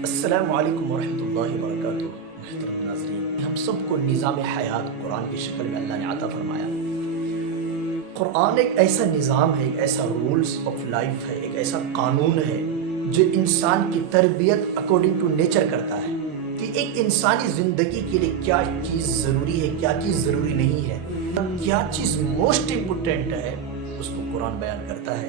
السلام علیکم ورحمۃ اللہ وبرکاتہ۔ محترم ناظرین، ہم سب کو نظام حیات قرآن کی شکل میں اللہ نے عطا فرمایا۔ قرآن ایک ایسا نظام ہے، ایک ایسا رولز آف لائف ہے، ایک ایسا قانون ہے جو انسان کی تربیت اکارڈنگ ٹو نیچر کرتا ہے کہ ایک انسانی زندگی کے لیے کیا چیز ضروری ہے، کیا چیز ضروری نہیں ہے، کیا چیز موسٹ امپورٹنٹ ہے، اس کو قرآن بیان کرتا ہے۔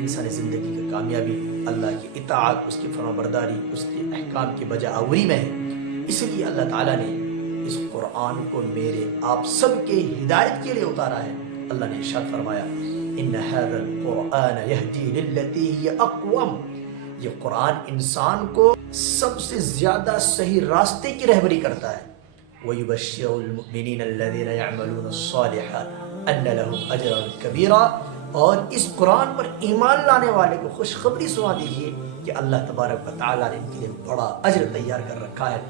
انسانی زندگی کی کامیابی اللہ کی اطاعت، اس کی فرمانبرداری، اس کے احکام کی بجا آوری میں ہے۔ اس لیے اللہ تعالیٰ نے اس قرآن کو میرے آپ سب کے ہدایت کے لیے اتارا ہے۔ اللہ نے ارشاد فرمایا، ان هذا القرآن يهدي للتي هي اقوم۔ یہ قرآن انسان کو سب سے زیادہ صحیح راستے کی رہبری کرتا ہے۔ وَيُبَشِّرُ الْمُؤْمِنِينَ الَّذِينَ يَعْمَلُونَ الصَّالِحَاتِ أَنَّ لَهُمْ أَجْرًا كَبِيرًا۔ اور اس قرآن پر ایمان لانے والے کو خوشخبری سنا دیجیے کہ اللہ تبارک و تعالیٰ نے ان کے لیے بڑا اجر تیار کر رکھا ہے۔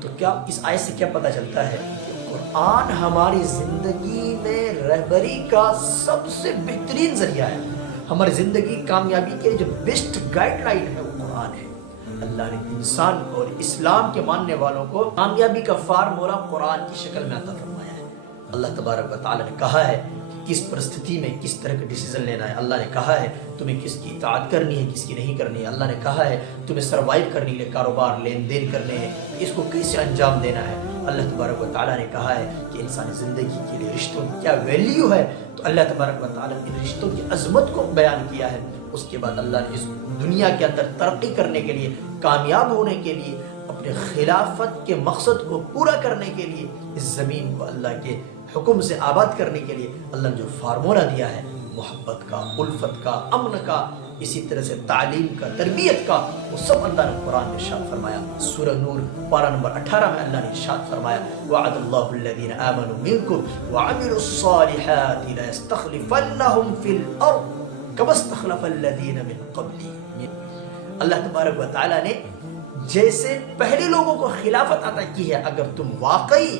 تو کیا اس آیت سے کیا پتہ چلتا ہے کہ قرآن ہماری زندگی میں رہبری کا سب سے بہترین ذریعہ ہے۔ ہماری زندگی کامیابی کے جو بیسٹ گائیڈ لائن ہے وہ قرآن ہے۔ اللہ نے انسان اور اسلام کے ماننے والوں کو کامیابی کا فارمولہ قرآن کی شکل میں عطا فرمایا ہے۔ اللہ تبارک و تعالیٰ نے کہا ہے کس پرستھتی میں کس طرح کا ڈیسیزن لینا ہے۔ اللہ نے کہا ہے تمہیں کس کی اطاعت کرنی ہے، کس کی نہیں کرنی ہے۔ اللہ نے کہا ہے تمہیں سروائیو کرنے کے لیے کاروبار لین دین کرنے ہیں، اس کو کیسے انجام دینا ہے۔ اللہ تبارک و تعالیٰ نے کہا ہے کہ انسانی زندگی کے لیے رشتوں کی کیا ویلیو ہے، تو اللہ تبارک و تعالیٰ نے ان رشتوں کی عظمت کو بیان کیا ہے۔ اس کے بعد اللہ نے اس دنیا کے اندر ترقی کرنے کے لیے، کامیاب ہونے کے لیے، اپنے خلافت کے مقصد کو پورا کرنے کے لیے، اس زمین کو اللہ کے حکم سے آباد کرنے کے لیے اللہ نے جو فارمولہ دیا ہے، محبت کا، الفت کا، امن کا، اسی طرح سے تعلیم کا، تربیت کا، وہ سب اللہ نے قرآن میں ارشاد فرمایا۔ سورہ نور پارہ نمبر 18 میں اللہ نے ارشاد فرمایا، وعد اللہ الذین آمنوا منکم وعملوا الصالحات لیستخلفنہم فی الارض کما استخلف الذین من قبلہم۔ اللہ تبارک و تعالیٰ نے جیسے پہلے لوگوں کو خلافت عطا کی ہے، اگر تم واقعی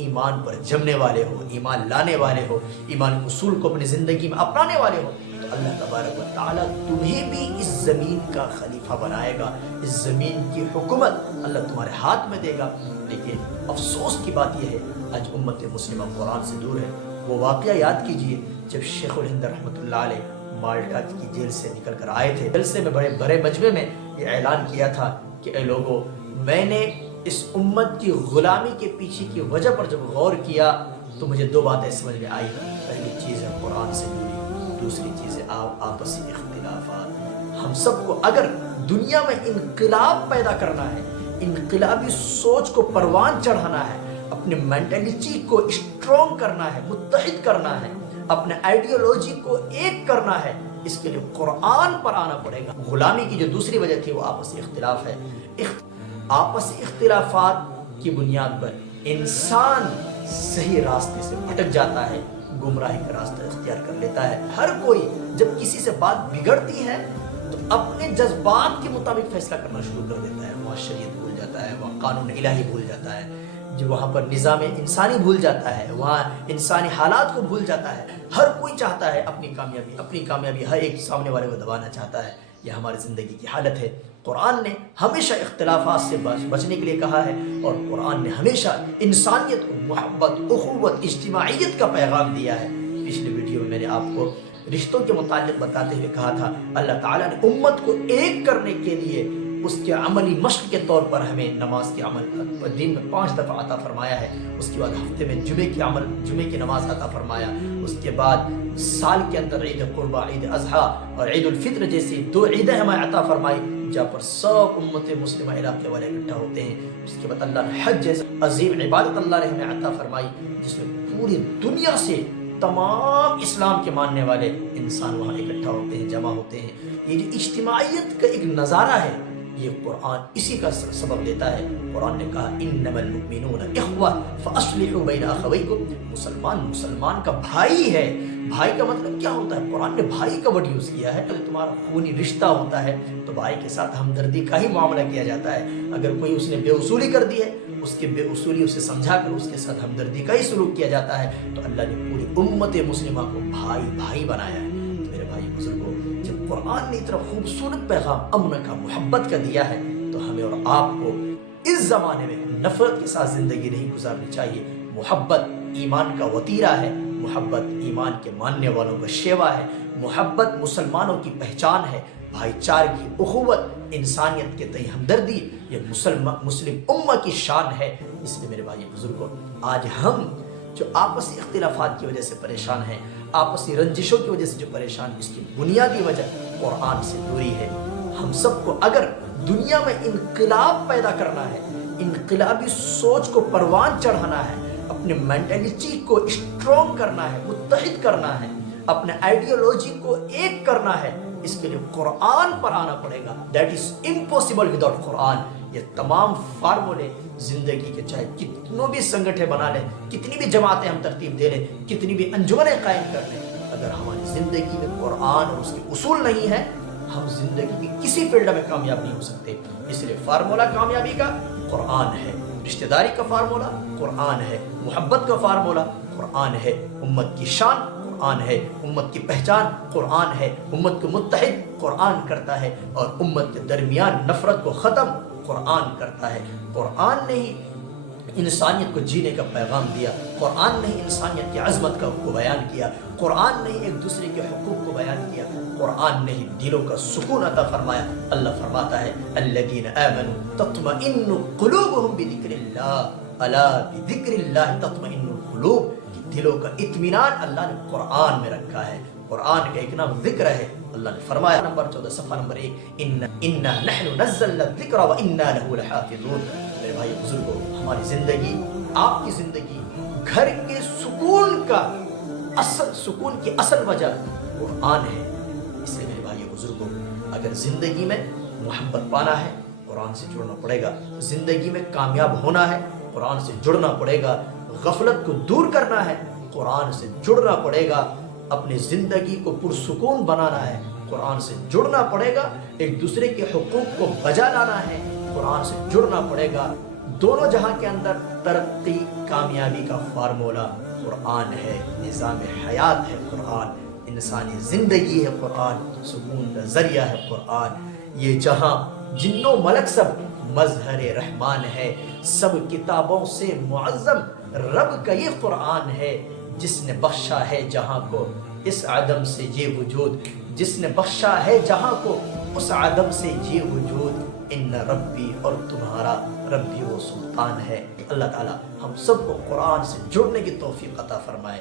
ایمان پر جمنے والے ہو، ایمان لانے والے ہو، ایمان اصول کو اپنی زندگی میں اپنانے والے ہو، تو اللہ تبارک و تعالیٰ تمہیں بھی اس زمین کا خلیفہ بنائے گا، اس زمین کی حکومت اللہ تمہارے ہاتھ میں دے گا۔ لیکن افسوس کی بات یہ ہے آج امت مسلمہ قرآن سے دور ہے۔ وہ واقعہ یاد کیجئے جب شیخ الہند رحمۃ اللہ علیہ مالٹا کی جیل سے نکل کر آئے تھے، جلسے میں بڑے مجمع میں یہ اعلان کیا تھا کہ اے لوگو، میں نے اس امت کی غلامی کے پیچھے کی وجہ پر جب غور کیا تو مجھے دو باتیں سمجھ میں آئی۔ پہلی چیز ہے قرآن سے جڑی، دوسری چیز ہے آپسی اختلافات۔ ہم سب کو اگر دنیا میں انقلاب پیدا کرنا ہے، انقلابی سوچ کو پروان چڑھانا ہے، اپنے مینٹلٹی کو اسٹرانگ کرنا ہے، متحد کرنا ہے، اپنے آئیڈیالوجی کو ایک کرنا ہے، اس کے لیے قرآن پر آنا پڑے گا۔ غلامی کی جو دوسری وجہ تھی وہ آپسی اختلاف ہے۔ آپسی اختلافات کی بنیاد پر انسان صحیح راستے سے بھٹک جاتا ہے، گمراہی کا راستہ اختیار کر لیتا ہے۔ ہر کوئی جب کسی سے بات بگڑتی ہے تو اپنے جذبات کے مطابق فیصلہ کرنا شروع کر دیتا ہے۔ وہاں شریعت بھول جاتا ہے، وہاں قانون الہی بھول جاتا ہے، جو وہاں پر نظام انسانی بھول جاتا ہے، وہاں انسانی حالات کو بھول جاتا ہے۔ ہر کوئی چاہتا ہے اپنی کامیابی ہر ایک سامنے والے کو دبانا چاہتا ہے۔ یہ ہماری زندگی کی حالت ہے۔ قرآن نے ہمیشہ اختلافات سے بچنے کے لیے کہا ہے، اور قرآن نے ہمیشہ انسانیت کو محبت، اخوت، اجتماعیت کا پیغام دیا ہے۔ پچھلی ویڈیو میں نے آپ کو رشتوں کے متعلق بتاتے ہوئے کہا تھا اللہ تعالیٰ نے امت کو ایک کرنے کے لیے اس کے عملی مشق کے طور پر ہمیں نماز کے عمل دن میں 5 دفعہ عطا فرمایا ہے۔ اس کے بعد ہفتے میں جمعے کی نماز عطا فرمایا۔ اس کے بعد سال کے اندر عید قربہ، عید اضحیٰ اور عید الفطر جیسی 2 عیدیں ہمیں عطا فرمائی، جہاں پر سب امت مسلمہ علاقے والے اکٹھا ہوتے ہیں۔ اس کے بعد اللہ نے حج جیسا عظیم عبادت اللہ نے ہمیں عطا فرمائی، جس میں پوری دنیا سے تمام اسلام کے ماننے والے انسان وہاں اکٹھا ہوتے ہیں، جمع ہوتے ہیں۔ یہ جو اجتماعیت کا ایک نظارہ ہے، یہ قرآن اسی کا سبب دیتا ہے۔ قرآن نے کہا انما المؤمنون اخوہ فاصلحوا بین اخویکم۔ مسلمان کا بھائی ہے۔ بھائی کا مطلب کیا ہوتا ہے؟ قرآن نے بھائی کا ورڈ یوز کیا ہے۔ اگر تمہارا خونی رشتہ ہوتا ہے تو بھائی کے ساتھ ہمدردی کا ہی معاملہ کیا جاتا ہے۔ اگر کوئی اس نے بے اصولی کر دی ہے، اس کے بے اصولی اسے سمجھا کر اس کے ساتھ ہمدردی کا ہی سلوک کیا جاتا ہے۔ تو اللہ نے پوری امت مسلمہ کو بھائی بنایا ہے۔ تو میرے بھائی بزرگوں، جب قرآن نے اتنا خوبصورت پیغام امن کا، محبت کا دیا ہے، تو تو ہمیں اور آپ کو اس زمانے میں نفرت کے ساتھ زندگی نہیں گزارنی چاہیے۔ محبت ایمان کا وطیرہ ہے، محبت ایمان کے ماننے والوں کا شیوا ہے، محبت مسلمانوں کی پہچان ہے، بھائی چارگی، اخوت، انسانیت کے تئیں ہمدردی، یہ مسلم امہ کی شان ہے۔ اس لیے میرے بھائی بزرگوں، آج ہم جو آپسی اختلافات کی وجہ سے پریشان ہیں، آپسی رنجشوں کی وجہ سے جو پریشان ہیں، اس کی بنیادی وجہ قرآن سے دوری ہے۔ ہم سب کو اگر دنیا میں انقلاب پیدا کرنا ہے، انقلابی سوچ کو پروان چڑھانا ہے، اپنے مینٹلٹی کو اسٹرونگ کرنا ہے، متحد کرنا ہے، اپنے آئیڈیالوجی کو ایک کرنا ہے، اس کے لیے قرآن پر آنا پڑے گا۔ دیٹ از امپاسبل وداؤٹ قرآن۔ یہ تمام فارمولے زندگی کے چاہے کتنوں بھی سنگٹھن بنا لیں، کتنی بھی جماعتیں ہم ترتیب دے لیں، کتنی بھی انجمنیں قائم کر لیں، اگر ہماری زندگی میں قرآن اور اس کے اصول نہیں ہے، ہم زندگی کی کسی فیلڈ میں کامیاب نہیں ہو سکتے۔ اس لیے فارمولہ کامیابی کا قرآن ہے، رشتہ داری کا فارمولہ قرآن ہے، محبت کا فارمولہ قرآن ہے، امت کی شان قرآن ہے، امت کی پہچان قرآن ہے، امت کو متحد قرآن کرتا ہے، اور امت کے درمیان نفرت کو ختم قرآن کرتا ہے۔ قرآن نے ہی انسانیت کو جینے کا پیغام دیا، قرآن نے ہی انسانیت کی عظمت کو بیان کیا، قرآن نے ہی ایک دوسرے کے حقوق کو بیان کیا، قرآن نے ہی دلوں کا سکون عطا فرمایا۔ اللہ فرماتا ہے الذین آمنوا تطمئن قلوبہم بذکر اللہ الا بذکر اللہ تطمئن القلوب، کہ دلوں کا اطمینان اللہ نے قرآن میں رکھا ہے۔ قرآن کا ایک نام ذکر ہے۔ اللہ نے فرمایا نمبر 14 صفحہ نمبر 1 انا نحن نزلنا الذکر وانا له لحافظون۔ میرے بھائی بزرگوں، ہماری زندگی، آپ کی زندگی، گھر کے سکون کا سکون کی اصل وجہ قرآن ہے۔ اس لیے میرے بھائی بزرگوں، اگر زندگی میں محبت پانا ہے، قرآن سے جڑنا پڑے گا۔ زندگی میں کامیاب ہونا ہے، قرآن سے جڑنا پڑے گا۔ غفلت کو دور کرنا ہے، قرآن سے جڑنا پڑے گا۔ اپنی زندگی کو پرسکون بنانا ہے، قرآن سے جڑنا پڑے گا۔ ایک دوسرے کے حقوق کو بجا لانا ہے، قرآن سے جڑنا پڑے گا۔ دونوں جہاں کے اندر ترقی، کامیابی کا فارمولہ قرآن ہے، نظام حیات ہے قرآن، انسانی زندگی ہے قرآن، سکون کا ذریعہ ہے قرآن۔ یہ جہاں جن و ملک سب مظہر رحمان ہے، سب کتابوں سے معظم رب کا یہ قرآن ہے، جس نے بخشا ہے جہاں کو اس عدم سے یہ وجود، جس نے بخشا ہے جہاں کو اس عدم سے یہ وجود، ان ربی، اور تمہارا رب بھی وہ سلطان ہے۔ اللہ تعالی ہم سب کو قرآن سے جڑنے کی توفیق عطا فرمائے،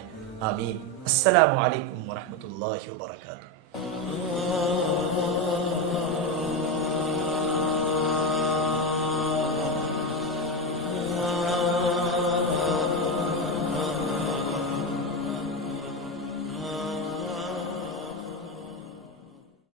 آمین۔ السلام علیکم ورحمۃ اللہ وبرکاتہ۔